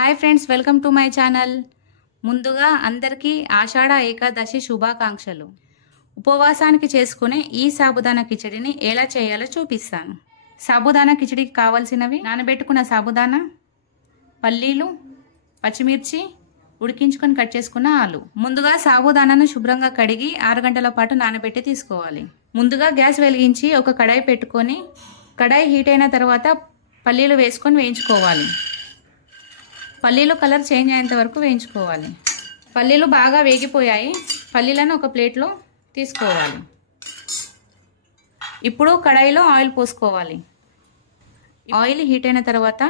Hi friends, welcome to my channel. ముందుగా అందరికీ ఆషాఢ ఏకాదశి శుభాకాంక్షలు. ఉపవాసానికి చేసుకునే ఈ సాబుదానా కిచడిని ఎలా చేయాలో చూపిస్తాను. సాబుదానా కిచడికి కావాల్సినవి: నానబెట్టుకున్న సాబుదానా, పల్లీలు, పచ్చిమిర్చి, ఉడికించుకొని కట్ చేసుకున్న ఆలు. ముందుగా సాబుదానాను శుభ్రంగా కడిగి 6 గంటల పాటు నానబెట్టి తీసుకోవాలి. ముందుగా గ్యాస్ వెలిగించి ఒక కడాయి పెట్టుకొని కడాయి హీట్ అయిన తర్వాత పల్లీలు వేసుకొని వేయించుకోవాలి. పల్లీలు కలర్ చేంజ్ అయ్యేంత వరకు వేయించుకోవాలి. పల్లీలు బాగా వేగిపోయాయి. పల్లీలను ఒక ప్లేట్లో తీసుకోవాలి. ఇప్పుడు కడాయిలో ఆయిల్ పోసుకోవాలి. ఆయిల్ హీట్ అయిన తర్వాత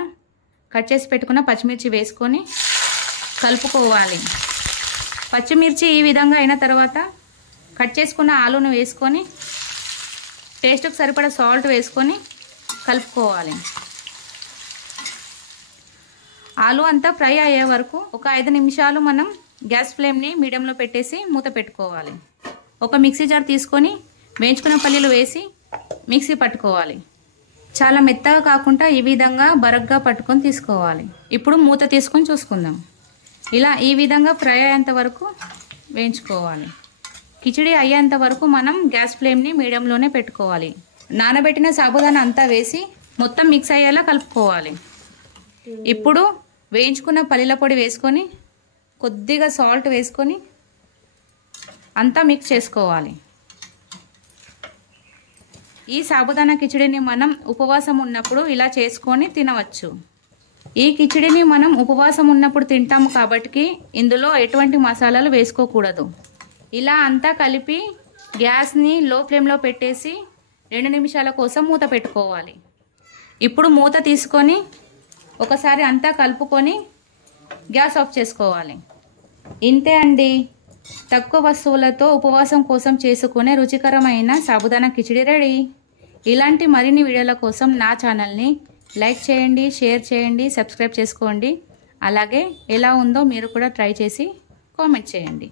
కట్ చేసి పెట్టుకున్న పచ్చిమిర్చి వేసుకొని కలుపుకోవాలి. పచ్చిమిర్చి ఈ విధంగా అయిన తర్వాత కట్ చేసుకున్న ఆలును వేసుకొని టేస్ట్కి సరిపడా సాల్ట్ వేసుకొని కలుపుకోవాలి. ఆలు అంతా ఫ్రై అయ్యే వరకు ఒక 5 నిమిషాలు మనం గ్యాస్ ఫ్లేమ్ని మీడియంలో పెట్టేసి మూత పెట్టుకోవాలి. ఒక మిక్సీ జార్ తీసుకొని వేయించుకున్న పల్లీలు వేసి మిక్సీ పట్టుకోవాలి. చాలా మెత్తగా కాకుండా ఈ విధంగా బరగ్గా పట్టుకొని తీసుకోవాలి. ఇప్పుడు మూత తీసుకొని చూసుకుందాం. ఇలా ఈ విధంగా ఫ్రై అయ్యేంత వరకు వేయించుకోవాలి. కిచిడి అయ్యేంత వరకు మనం గ్యాస్ ఫ్లేమ్ని మీడియంలోనే పెట్టుకోవాలి. నానబెట్టిన సాబుదానా అంతా వేసి మొత్తం మిక్స్ అయ్యేలా కలుపుకోవాలి. ఇప్పుడు వేయించుకున్న పల్లీల పొడి వేసుకొని కొద్దిగా సాల్ట్ వేసుకొని అంతా మిక్స్ చేసుకోవాలి. ఈ సాబుదానా కిచిడిని మనం ఉపవాసం ఉన్నప్పుడు ఇలా చేసుకొని తినవచ్చు. ఈ కిచిడిని మనం ఉపవాసం ఉన్నప్పుడు తింటాము కాబట్టి ఇందులో ఎటువంటి మసాలాలు వేసుకోకూడదు. ఇలా అంతా కలిపి గ్యాస్ని లో ఫ్లేమ్లో పెట్టేసి 2 నిమిషాల కోసం మూత పెట్టుకోవాలి. ఇప్పుడు మూత తీసుకొని ఒకసారి అంతా కలుపుకొని గ్యాస్ ఆఫ్ చేసుకోవాలి. ఇంతే అండి, తక్కువ వస్తువులతో ఉపవాసం కోసం చేసుకునే రుచికరమైన సాబుదానా కిచిడి రెడీ. ఇలాంటి మరిన్ని వీడియోల కోసం నా ఛానల్ని లైక్ చేయండి, షేర్ చేయండి, సబ్స్క్రైబ్ చేసుకోండి. అలాగే ఎలా ఉందో మీరు కూడా ట్రై చేసి కామెంట్ చేయండి.